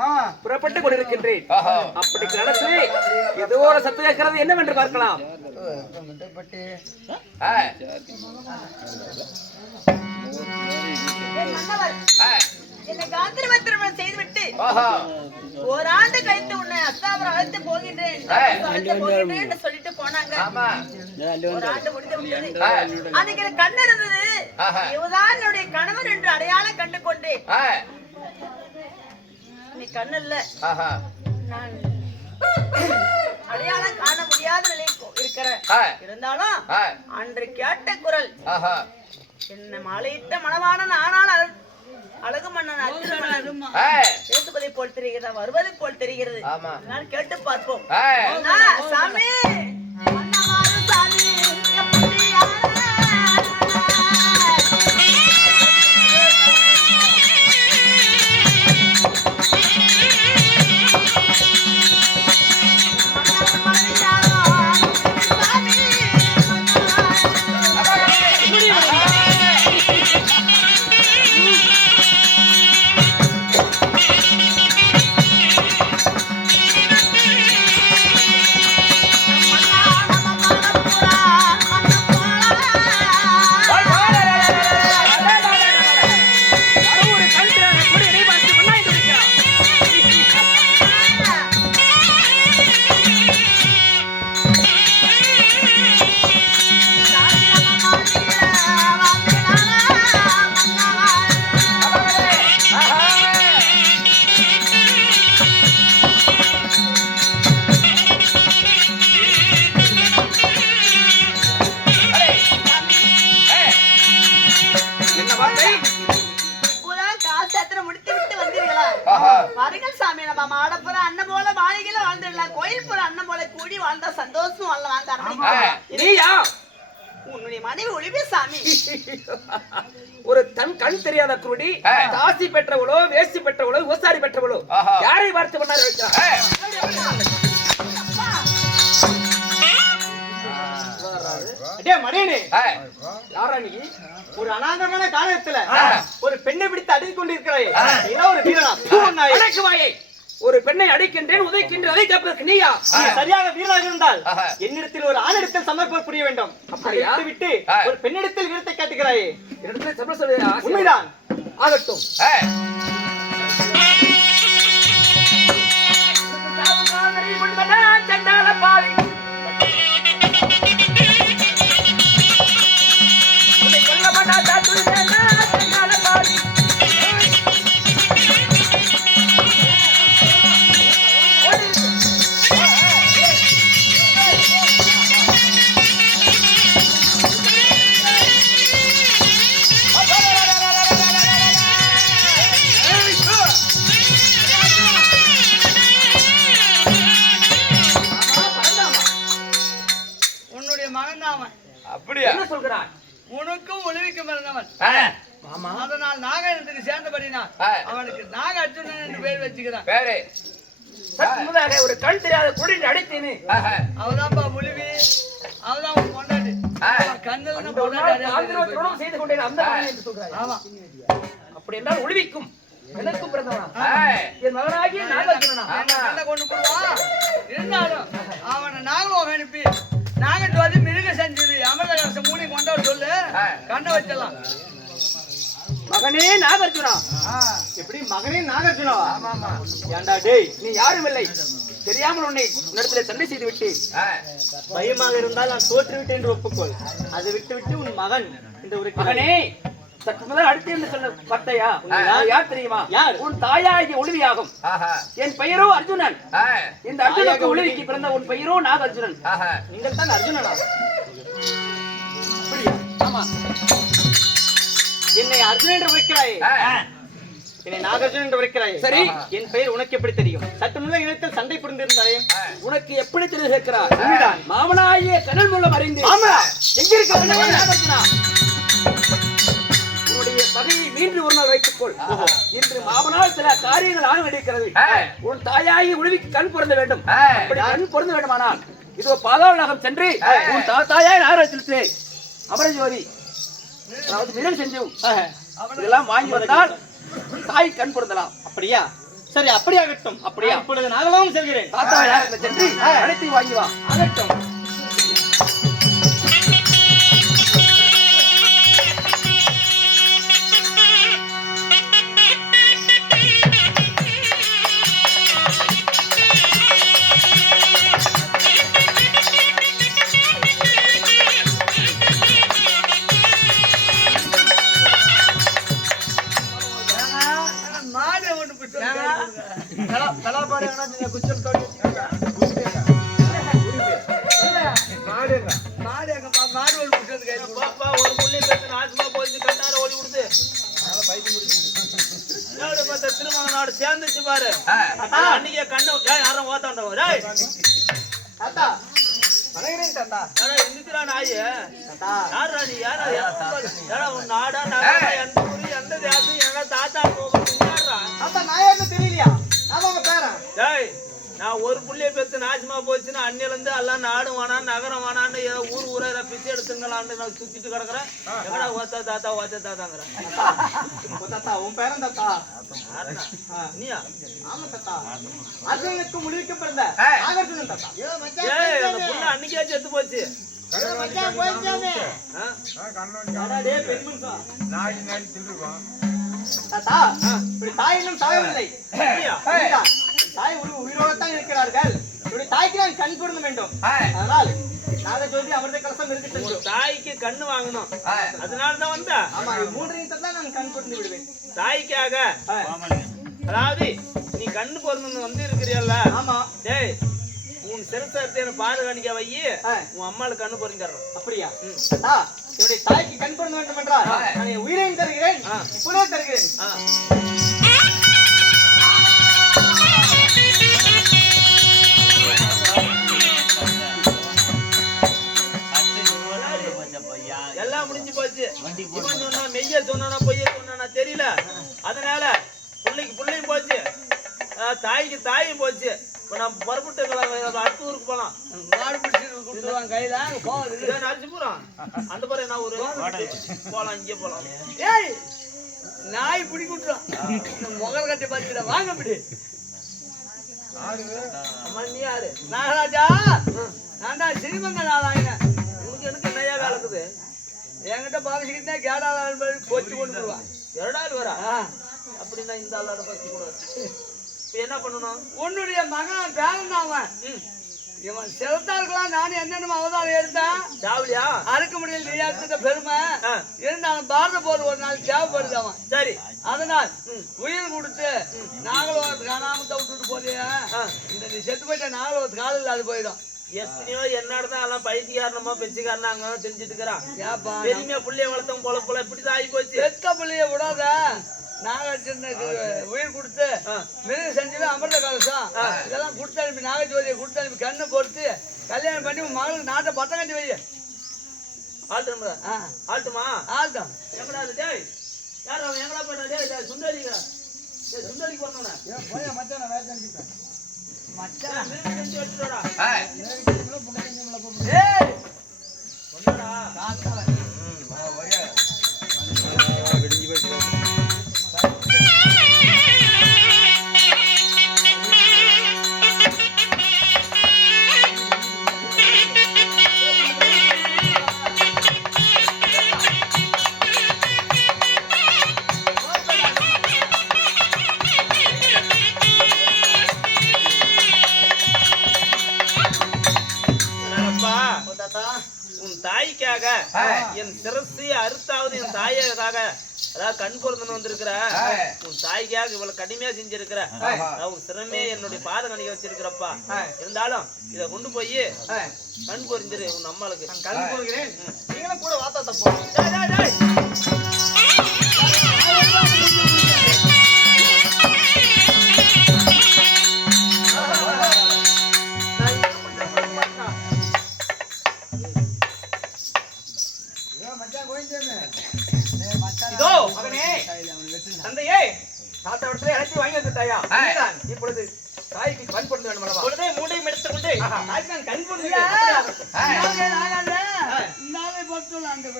ஆ. புறப்பட்டு கொண்டிருக்கின்றேன். அப்படி கடத்திலே ஏதோ ஒரு சத்தம் இருக்கிறது என்னவென்று பார்க்கலாம் என்னை காந்திரவ திருமணம் செய்துவிட்டு. ஓராண்டு கழித்து உன்னை அஸ்தாபுரம் அழைத்து போகின்றேன் ஆ. அழைத்து போகின்றேன் என்று சொல்லிட்டு போனாங்க ஆண்டு முடிந்து விட்டது. அன்னைக்கு இருந்தது. இவதான் என்னுடைய கணவர் என்று அடையாளம் கண்டு கொண்டேன் நீ கண் இல்ல ஆஹா. நான் அடையாளம் காண முடியாத நிலையில் இருக்கிறேன். இருந்தாலும் அன்று கேட்ட குரல். ஆஹா. என்ன மாலையிட்ட மணவாளன் ஆனால் அழ- அழகு மன்னன் அர்ஜுனன் ஆ, பேசுவதை போல் தெரிகிறது வருவதை போல் தெரிகிறது. ஆமா. நான் கேட்டு பார்ப்போம். ஆ, அண்ணா, சாமி. கண் தெரியாத குருடி. தாசி பெற்றவளோ வேசி பெற்றவளோ விவசாரி பெற்றவளோ. யாரை பார்த்து பண்ணாரு ஒரு அநாகரமான காலத்துல. ஒரு பெண்ணை பிடித்து அடித்து கொண்டிருக்கிறாய். ஒரு வீரனா. அடக்கு வாயை. ஒரு பெண்ணை அடிக்கின்றேன் உதைக்கின்றேன் அதை கேட்பதற்கு நீயா சரியாக வீரனாக இருந்தால். என்னிடத்தில் ஒரு ஆணிடத்தில் சமர்ப்பம் புரிய வேண்டும் அப்படியா? அதை விட்டு. ஒரு பெண்ணிடத்தில் வீரத்தை காட்டுகிறாயே. உண்மைதான் ஆகட்டும் நாகாயணத்துக்கு சேர்ந்தபடினான் ஆ. அவனுக்கு நாக அர்ஜுனன் என்று பேர் வச்சுக்கிறான். பேரு. சற்று முன்னதாக ஒரு கண் தெரியாத குருடி அடித்தேனே. ஆஹா. அவதான்ப்பா முழுவி. அவதான் உன் பொண்டாட்டி. ஆ. அவன் கண்ணுல அந்த ஒரு நாள் ஆந்திர திருமணம் செய்து கொண்டேன் அந்த மகன் என்று சொல்கிறாய் ஆமா. அப்படி என்றால் எனக்கும் பிறந்தவனா? என் நாகார்ஜுனனா கொண்டு போடுவான் இருந்தாலும் அவனை நாகலோகம் அனுப்பி நாகஜோதி மிருக சஞ்சீவி அமிர்த கலசம் மூணி கொண்டவர் சொல்லு. கண்ணை வச்சிடலாம். மகனே நாகார்ஜுனா. எப்படி மகனே நாகார்ஜுனாவா ஏண்டா டேய் நீ யாரும் இல்லை. தெரியாமல் உன்னை உன்னிடத்திலே சண்டை செய்து விட்டு ஆ. பயமாக இருந்தால் நான் தோற்றுவிட்டேன் என்று ஒப்புக்கொள். அதை விட்டு விட்டு உன் மகன் இந்த ஒரு மகனே சற்று முதல் அடுத்து என்று சொன்ன வார்த்தையா? யார்? தெரியுமா? யார்? உன் தாயாகிய ஒளிவியாகும். என் பெயரோ அர்ஜுனன். இந்த அர்ஜுனுக்கு ஒளிவிக்கு பிறந்த உன் பெயரோ நாகார்ஜுனன். ஆஹா. நீங்கள் தான் அர்ஜுனனா? ஆமா. என்னை அர்ஜுனன் என்று வைக்கிறாயே. என்னை நாகார்ஜுனன் என்று வைக்கிறாயே சரி. என் பெயர் உனக்கு எப்படி தெரியும்? சற்று முன்ன இடத்தில் சண்டை புரிந்திருந்தாயே. உனக்கு எப்படி தெரிந்திருக்கிறார் உண்மைதான். மாமனாகிய கடல் மூலம் அறிந்து மாமனா? எங்க இருக்க நாகார்ஜுனா? உன்னுடைய பகையை மீண்டும் ஒரு நாள் வைத்துக்கொள். இன்று மாமனால் சில காரியங்கள் ஆக வேண்டியிருக்கிறது ஆ. உன் தாயாகி உழவிக்கு கண் பொருந்த வேண்டும். அப்படி கண் பொருந்த வேண்டுமானால் இதோ பாதாள நகம் சென்று உன் தாத்தாயாய் நாகரத்திலே அமரஜோதி அதாவது மிருகம் செஞ்சு இதெல்லாம் வாங்கி வந்தால் தாய் கண் பொருந்தலாம். அப்படியா? சரி அப்படி ஆகட்டும் அப்படியா? இப்பொழுது நாங்களும் செல்கிறேன். தாத்தா யார்? சென்று அனைத்தையும் வாங்கி வா. ஆகட்டும் சேர்ந்துச்சு பாரு அது கண்ணு யாரும் ஓத்தாண்டவங்க டேய் தாத்தா வணங்குறேன் தாத்தா ஏடா இந்துக்கிறா நாய் தாத்தா யாரா நீ யாரா ஏடா உன் நாடா எந்த ஊரு எந்த தேசம் எங்க தாத்தா போகும் தாத்தா நான் தெரியலையா நான் உங்க பேரன் டேய் நான் ஒரு புள்ளிய பெத்து நாசமா போச்சுன்னா அன்னில இருந்து எல்லாம் நாடு வேணாம் நகரம் வேணான்னு ஏதோ ஊர் ஊரா பிச்சை எடுத்துங்களான்னு நான் சுத்திட்டு கிடக்குறேன். எங்கடா ஓத்தா தாத்தா ஓத்தா தாத்தாங்கிறேன் தாத்தா உன் பேரன் தாத்தா. நீயா? ஆமா தாத்தா. அர்ஜுனனுக்கு முடிவுக்கு பிறந்த நாகார்ஜுனன் தாத்தா. ஏய் அந்த புள்ள அன்னைக்கே செத்து போச்சு. தாத்தா இப்படி தாய் இன்னும் சாகவில்லை? தாய் உயிர் உயிரோடத்தான் இருக்கிறார்கள் இப்படி தாய்க்கு நான் கண் வேண்டும் அதனால் நாகஜோதி அமிர்த கலசம் இருக்கு. தாய்க்கு கண்ணு வாங்கணும். அதனால தான் வந்தா. ஆமா மூன்றையும் தான் நான் கண் கொடுத்து விடுவேன். தாய்க்காக. அதாவது நீ கண்ணு பிறந்து வந்து இருக்கிறியல்ல. ஆமா. டேய் உன் சிறுத்தை பாதுகாணிக்க வை. உன் அம்மாளுக்கு கண்ணு பொறிஞ்சிடறோம் அப்படியா? என்னுடைய தாய்க்கு கண் கொடுக்க வேண்டும் என்றால் நான் உயிரையும் தருகிறேன். புனே தருகிறேன். புறப்பட்டு இருக்கலாம். அடுத்த ஊருக்கு போலாம். மாடு பிடிச்சிட்டு கொடுத்துருவாங்க கையில போகுது நரசிபுரம் அந்த பாரு என்ன ஊரு போலாம் இங்கே போலாம். ஏய் நாய் பிடி இந்த முகல் கட்டி பார்த்துக்கிட்ட வாங்க பிடி அம்மா நீ யாரு? நாகராஜா? நான் தான் சிறுமங்க நாளாயின உனக்கு எனக்கு என்னையா வேலை இருக்குது? என்கிட்ட பாவிச்சுக்கிட்டே கேடாளாள் கொச்சு கொண்டு வருவான் இரடாள் வரா. அப்படின்னா இந்த ஆளோட பத்தி கூட. என்ன பண்ணணும்? உன்னுடைய மகன் பேரன் அவன். இவன் செலுத்தா இருக்கலாம் நானும் என்னென்ன அவதாரம் எடுத்தேன். சாவலியா அறுக்க முடியல நீ எடுத்துட்ட பெருமை. இருந்தாலும் பாரத போர் ஒரு நாள் தேவைப்படுது அவன். சரி. அதனால் உயிர் கொடுத்து நாகலோகத்து காணாம விட்டுட்டு போறியா. இந்த நீ செத்து போயிட்ட நாகலோகத்து காலம் இல்லாத போயிடும். எத்தனையோ என்னடா எல்லாம் பைத்தியக்காரனமா பெச்சுக்காரனாங்க தெரிஞ்சுட்டு இருக்கிறான். பெருமையா புள்ளைய வளர்த்தவங்க போல போல இப்படிதான் ஆகி போச்சு. பெத்த பிள்ளைய விடாத. நாகார்ஜுனுக்கு உயிர் கொடுத்து. மிருக செஞ்சு அமிர்த கலசம். இதெல்லாம் கொடுத்து அனுப்பி நாகஜோதியை கொடுத்து அனுப்பி கண்ணை பொறுத்து கல்யாணம் பண்ணி உன் மகளுக்கு நாட்டை பட்டம் கட்டி வை. ஆட்டுமா ஆ. ஆட்டுமா ஆள்தான் எங்கடா அது? டேய் யார் அவன்? எங்கடா போயிட்டா? டேய் சுந்தரிங்க டேய் சுந்தரிக்கு போனவன மச்சான் மிருகம் செஞ்சு வச்சுடா ஏய் சொன்னடா என்னப்பா சிரசை அறுத்தாவது என் தாயக்காக அதாவது கண் பொருந்தன் வந்திருக்கிற. உன் தாய்க்காக இவ்வளவு கடுமையா செஞ்சிருக்கிற. உன் திறமையே என்னுடைய பாத கணிக்க வச்சிருக்கிறப்பா. இருந்தாலும் இத கொண்டு போய் கண் பொறிஞ்சிரு உன் அம்மாளுக்கு கண் கொடுக்கிறேன் நீங்களும் கூட வாத்தா தப்போ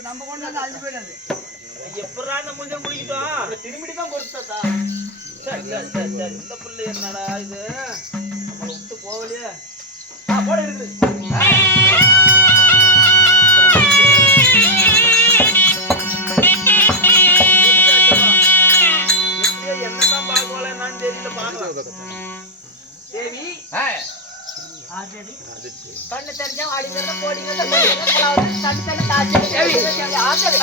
நம்ம கொண்டு வந்து அழிஞ்சு போயிடாது எப்படா அந்த மூஞ்சல் முடிக்கிட்டோம் திரும்பிட்டு தான் கொடுத்து சரி சரி சரி சரி இந்த பிள்ளை என்னடா இது நம்மளை விட்டு போகலையே ஆ, போட இருக்குது என்னதான் பார்க்கல தெரியல பார்க்கலாம் தேவி கண்ணு தெரிஞ்சா போடிக்கிறத போடிக்கிறத தண்ணி தண்ணி தாச்சி ஆச்சரி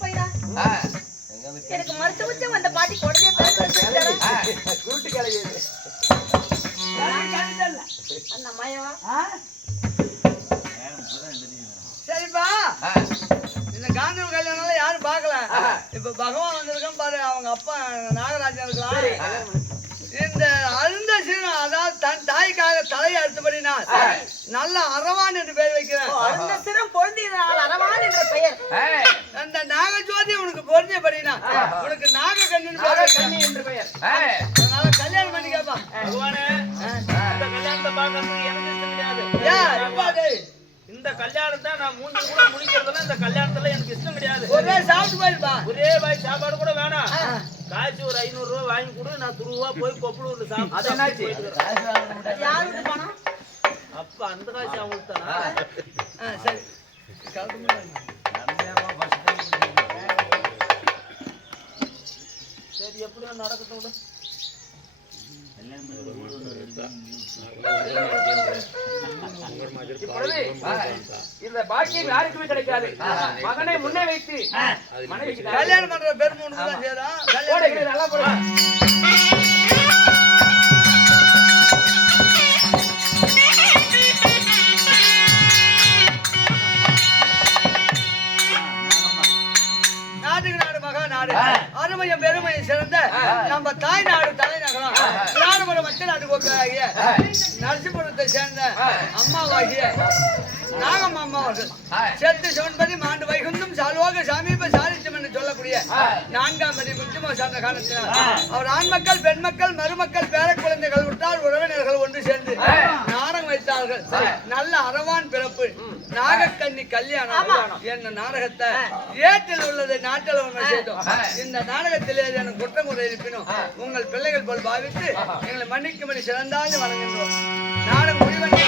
பையனா எனக்கு மருத்துவச்சம் அந்த பாட்டி குழந்தைய குருட்டு மயவா சரிப்பா. இந்த காந்தவ கல்யாணம் யாரும் பார்க்கல. இப்ப பகவான் வந்திருக்கான் பாரு அவங்க அப்பா நாகராஜன் இருக்கலாம் இந்த அருந்த சீனம் அதாவது தன் தாய்க்காக தலையை அறுத்தபடினால் நல்ல அரவான் என்று பேர் வைக்கிறேன் அந்த சிறம் பொருந்தினால் அரவான் என்ற பெயர். அந்த நாகஜோதி உனக்கு பொருந்தியபடினா உனக்கு நாகக்கண்ணன் என்று பெயர். அதனால கல்யாணம் பண்ணிக்கப்பா பகவானே. கல்யாணத்தை நான் மூஞ்சி கூட முடிக்கிறதுல இந்த கல்யாணத்துல எனக்கு இஷ்டம் கிடையாது. ஒரே சாப்பிட்டு போயிருப்பா ஒரே வாய் சாப்பாடு கூட வேணாம். காய்ச்சி ஒரு ஐநூறு ரூபாய் வாங்கி கொடு நான் துருவா போய் கொப்பளூர்ல அது சாப்பிட்டு யார் பணம் அப்ப அந்த காய்ச்சி அவங்களுக்கு தானா. ஆ, சரி. சரி எப்படியோ நடக்கட்டும். இப்பொழுது இந்த பாக்கியம் யாருக்குமே கிடைக்காது. மகனை முன்னே வைத்து மனைவிக்கு கல்யாணம் பண்ற பெருமை நல்லா போடு. நாட்டுக்கு நாடு மகா நாடு. அருமையும் பெருமையும் சிறந்த நம்ம தாய் நாடு தலைநகரம். நரசிபுரத்தை சேர்ந்த அம்மாவாகிய நாகம் அம்மா அவர்கள் செத்து சிவன்பதி மாண்டு வைகுந்தும் சாலுவாக சமீப சாலிச்சம் என்று சொல்லக்கூடிய நான்காம் பதி முக்கியமாக சார்ந்த காரணத்தினால் அவர் ஆண் மக்கள் பெண் மக்கள் மருமக்கள் பேர குழந்தைகள் விட்டால் உறவினர்கள் ஒன்று சேர்ந்து வைத்தார்கள். நல்ல அறவான் பிறப்பு. நாகக்கண்ணி கல்யாணம். என்ன நாடகத்தை ஏற்றில் உள்ளது நாட்டில் ஒன்று செய்தோம். இந்த நாடகத்தில் ஏதேனும் குற்றமுறை இருப்பினும் உங்கள் பிள்ளைகள் போல் பாவித்து எங்களை மன்னிக்கும்படி மணி சிறந்தாண்டு வழங்குகின்றோம் நாடகம் முடிவன்